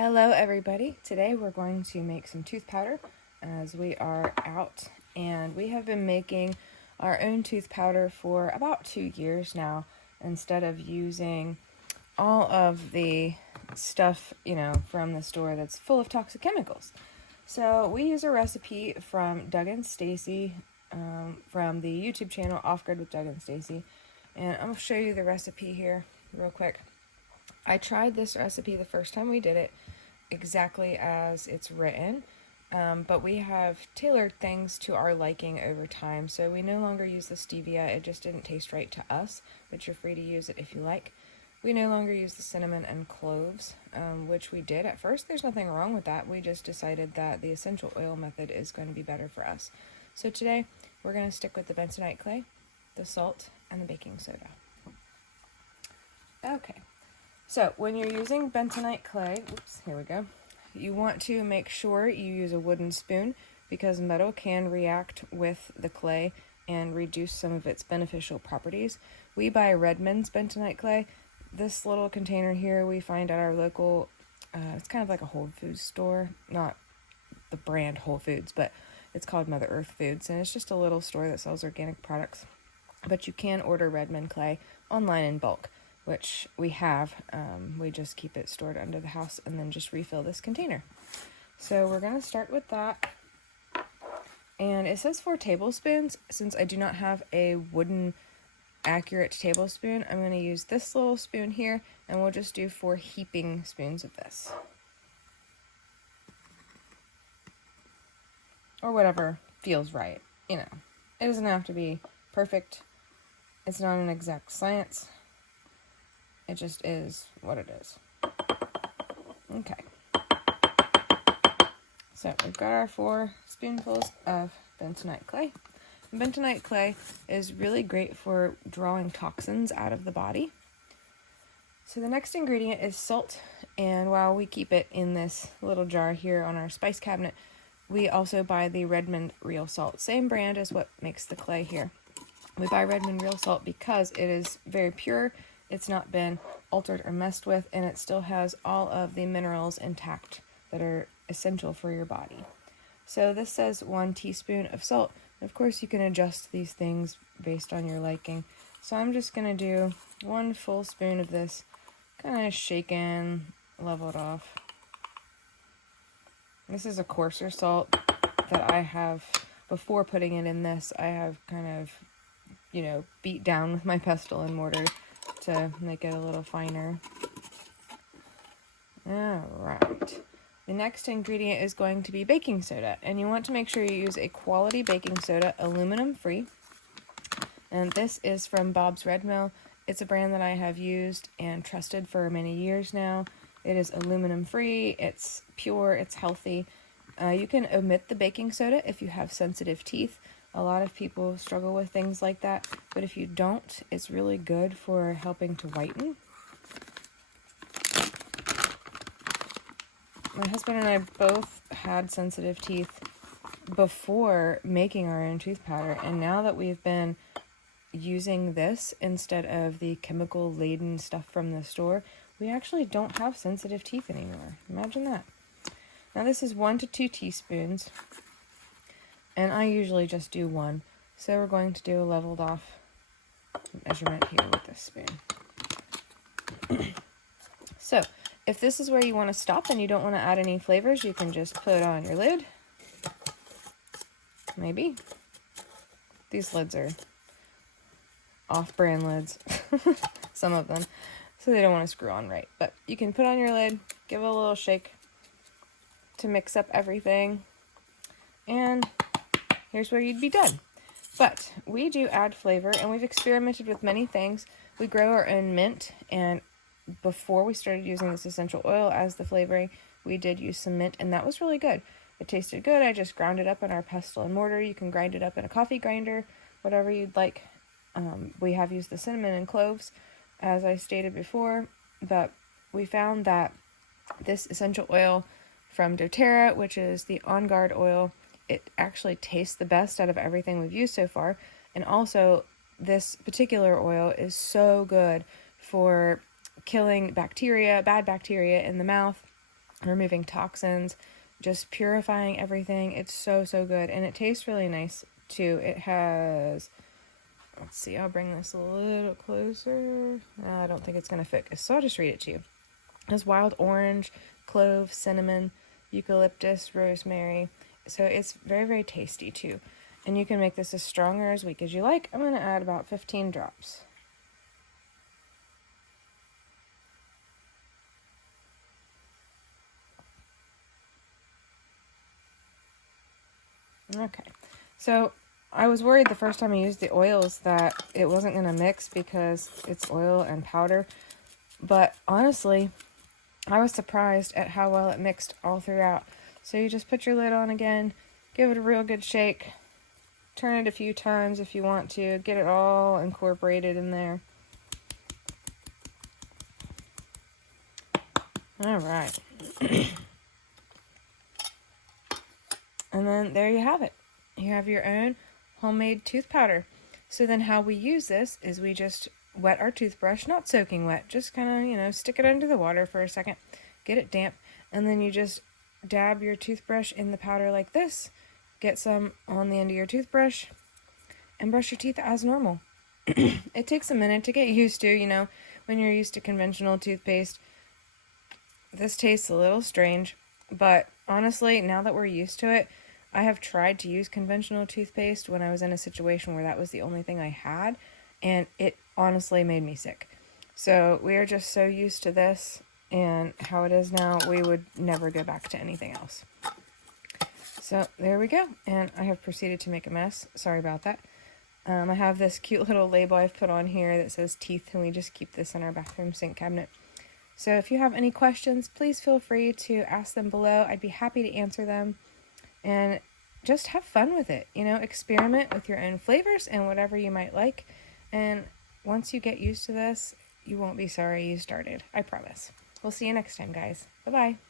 Hello everybody. Today we're going to make some tooth powder as we are out, and we have been making our own tooth powder for about 2 years now instead of using all of the stuff, from the store that's full of toxic chemicals. So we use a recipe from Doug and Stacy from the YouTube channel Off Grid with Doug and Stacy, and I'm going to show you the recipe here real quick. I tried this recipe the first time we did it exactly as it's written, but we have tailored things to our liking over time, so we no longer use the stevia. It just didn't taste right to us, but you're free to use it if you like. We no longer use the cinnamon and cloves, which we did at first. There's nothing wrong with that. We just decided that the essential oil method is going to be better for us. So today we're going to stick with the bentonite clay, the salt, and the baking soda. Okay. So when you're using bentonite clay, you want to make sure you use a wooden spoon because metal can react with the clay and reduce some of its beneficial properties. We buy Redmond's bentonite clay. This little container here we find at our local, it's kind of like a Whole Foods store, not the brand Whole Foods, but it's called Mother Earth Foods, and it's just a little store that sells organic products. But you can order Redmond clay online in bulk, which we have. We just keep it stored under the house and then just refill this container. So we're going to start with that. And it says 4 tablespoons. Since I do not have a wooden accurate tablespoon, I'm going to use this little spoon here, and we'll just do 4 heaping spoons of this. Or whatever feels right, It doesn't have to be perfect. It's not an exact science. It just is what it is. Okay. So we've got our 4 spoonfuls of bentonite clay. Bentonite clay is really great for drawing toxins out of the body. So the next ingredient is salt, and while we keep it in this little jar here on our spice cabinet, we also buy the Redmond Real Salt. Same brand as what makes the clay here. We buy Redmond Real Salt because it is very pure. It's not been altered or messed with, and it still has all of the minerals intact that are essential for your body. So this says 1 teaspoon of salt. Of course, you can adjust these things based on your liking. So I'm just going to do 1 full spoon of this, kind of shaken, level it off. This is a coarser salt that I have, before putting it in this, I have kind of, beat down with my pestle and mortar to make it a little finer. Alright. The next ingredient is going to be baking soda, and you want to make sure you use a quality baking soda, aluminum free. And this is from Bob's Red Mill. It's a brand that I have used and trusted for many years now. It is aluminum free, it's pure, it's healthy. You can omit the baking soda if you have sensitive teeth. A lot of people struggle with things like that, but if you don't, it's really good for helping to whiten. My husband and I both had sensitive teeth before making our own tooth powder, and now that we've been using this instead of the chemical-laden stuff from the store, we actually don't have sensitive teeth anymore. Imagine that. Now this is 1 to 2 teaspoons, and I usually just do 1. So we're going to do a leveled off measurement here with this spoon. So if this is where you want to stop and you don't want to add any flavors, you can just put it on your lid. Maybe. These lids are off-brand lids, some of them, so they don't want to screw on right. But you can put on your lid, give it a little shake to mix up everything, and here's where you'd be done. But we do add flavor, and we've experimented with many things. We grow our own mint, and before we started using this essential oil as the flavoring, we did use some mint, and that was really good. It tasted good. I just ground it up in our pestle and mortar. You can grind it up in a coffee grinder, whatever you'd like. We have used the cinnamon and cloves, as I stated before, but we found that this essential oil from doTERRA, which is the On Guard oil, it actually tastes the best out of everything we've used so far. And also, this particular oil is so good for killing bacteria, bad bacteria in the mouth, removing toxins, just purifying everything. It's so, so good. And it tastes really nice too. It has, let's see, I'll bring this a little closer. I don't think it's going to focus, so I'll just read it to you. It has wild orange, clove, cinnamon, eucalyptus, rosemary. So it's very, very tasty too. And you can make this as strong or as weak as you like. I'm going to add about 15 drops. Okay, so I was worried the first time I used the oils that it wasn't going to mix because it's oil and powder. But honestly, I was surprised at how well it mixed all throughout. So you just put your lid on again, give it a real good shake, turn it a few times if you want to, get it all incorporated in there. All right. And then there you have it. You have your own homemade tooth powder. So then how we use this is we just wet our toothbrush, not soaking wet, just kind of, stick it under the water for a second, get it damp, and then you just dab your toothbrush in the powder like this, get some on the end of your toothbrush, and brush your teeth as normal. It takes a minute to get used to, when you're used to conventional toothpaste. This tastes a little strange, but honestly, now that we're used to it, I have tried to use conventional toothpaste when I was in a situation where that was the only thing I had, and it honestly made me sick. So we are just so used to this and how it is now, we would never go back to anything else. So there we go, and I have proceeded to make a mess. Sorry about that. I have this cute little label I've put on here that says teeth, and we just keep this in our bathroom sink cabinet. So if you have any questions, please feel free to ask them below. I'd be happy to answer them. And just have fun with it. Experiment with your own flavors and whatever you might like. And once you get used to this, you won't be sorry you started. I promise. We'll see you next time, guys. Bye-bye.